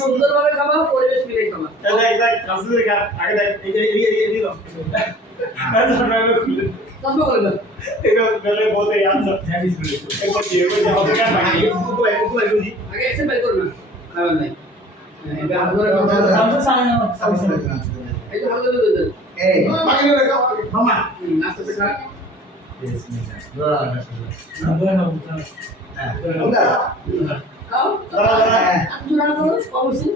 সুন্দরভাবে খাবা, পরিবেশ মিলে খাবা। আগে দেখ এই তবে বলবে এটা গলে বলতে याद না একবার দিয়ে ওই যে হবে কেন বাকি উপরে বুঝি আগে এসে বের করবে খাবার নাই এটা হাত ধরে সামনে সামনে সামনে এই তো হাত ধরে দেন এই বাকি রেখো মামা আস্তে আস্তে খা খাও জোড়া করো অবশ্যই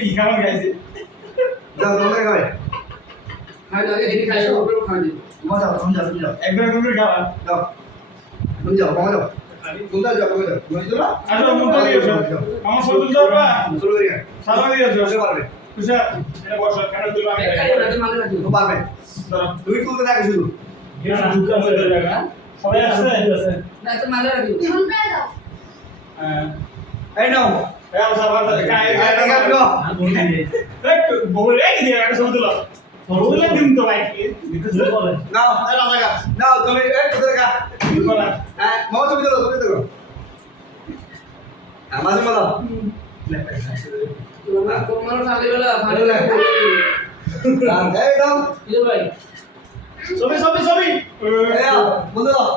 কি খাবার খাইছে খাই লাগে এদিকে খাই ওপরে খাই দিই একদম করে খাবার আসলে মুখ দিয়ে আমার সবুজ দরবা সাদা দিয়ে আছে তুষার এটা বর্ষা কেন তুই আমি রাতে মালে রাখি তুই তুলতে থাকে শুধু দুঃখ হয়ে যাবে সবাই আছে রাতে মালে রাখি এই নাও এই সবার গায়ে দেখ বলে কি দিয়ে একটা সবুজ দিল সবুজ দিন তো ভাই নাও নাও তুমি এই কোথায় কা বলা হ্যাঁ মাও তুমি দিলো আমাজ মালা তোমার সাথে বেলা ভালো লাগে এই নাও ইয়ে ভাই সবই এই বন্ধু দাও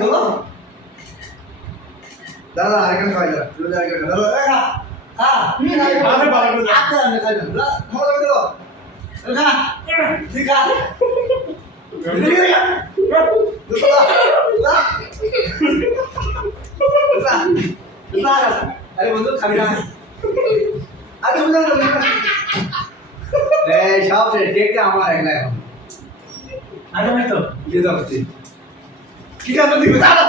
চলো দাদা আরেকজন খাই দাদা তুমি আরেকজন দাদা খা খা আমি বাবা করে আচ্ছা আমি খাই দাদা মাও তুমি দিলো খা ঠিক আছে আরে বন্ধু খাবি না আরে বন্ধু এই সব রে দেখতে আমার একলা এখন আগে ভাই তো দিয়ে দাও কি কাজ দিবে দাদা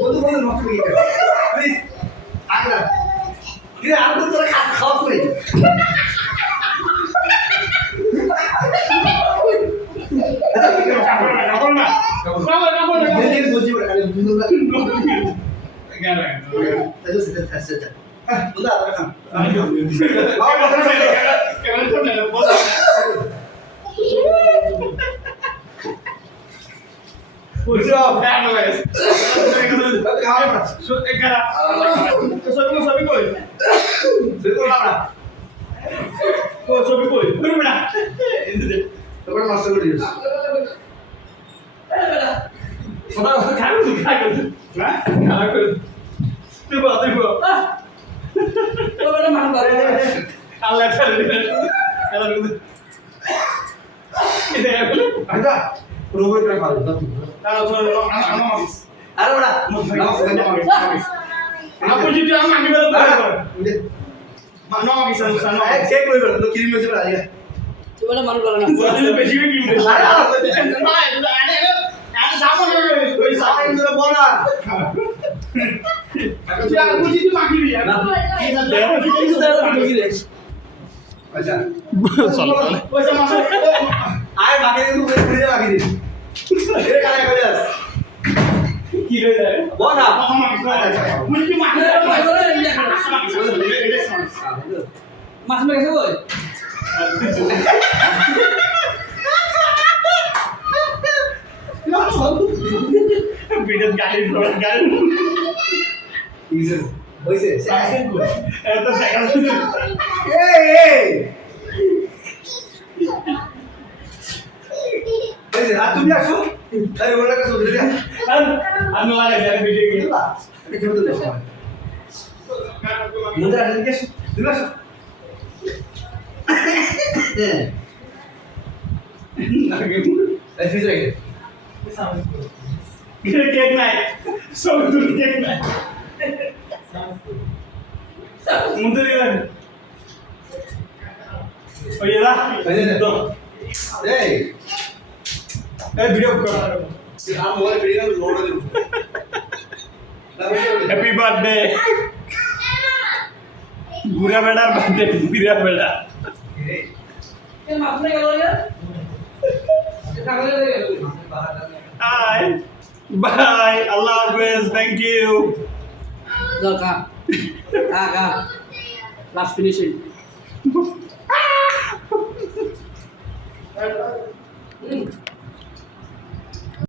বন্ধু বন্ধু নষ্ট হয়ে গেছে প্লিজ আগে কি আর তো তোরা খাওয়া করে তোমার মানুষ বলে না বেশি কি মাছ মেখেছে বই ভিডিও গাড়ি গাড়ি হইছে এত সেকেন্ড এই এই হইছে আর তুমি আসো আরে ওলা কাছে ধরে দে আমি ওলা যাবে ভিডিও গেল এটা ছোট দে মুদ্রা দিকে দিকে আসো এই ফিজ রেখে কেক নাই সব দূর কেক নাই মুন্তে দিলেন ওই এরা এই এই ভিডিও কর আর মোবাইল ভিডিও লোড করে দেব হ্যাপি বার্থডে বুড়া বেড়ার বার্থডে বুড়া বেড়া বাই বাই আল্লাহ হাফেজ thank you Go, go. Go. Last finishing.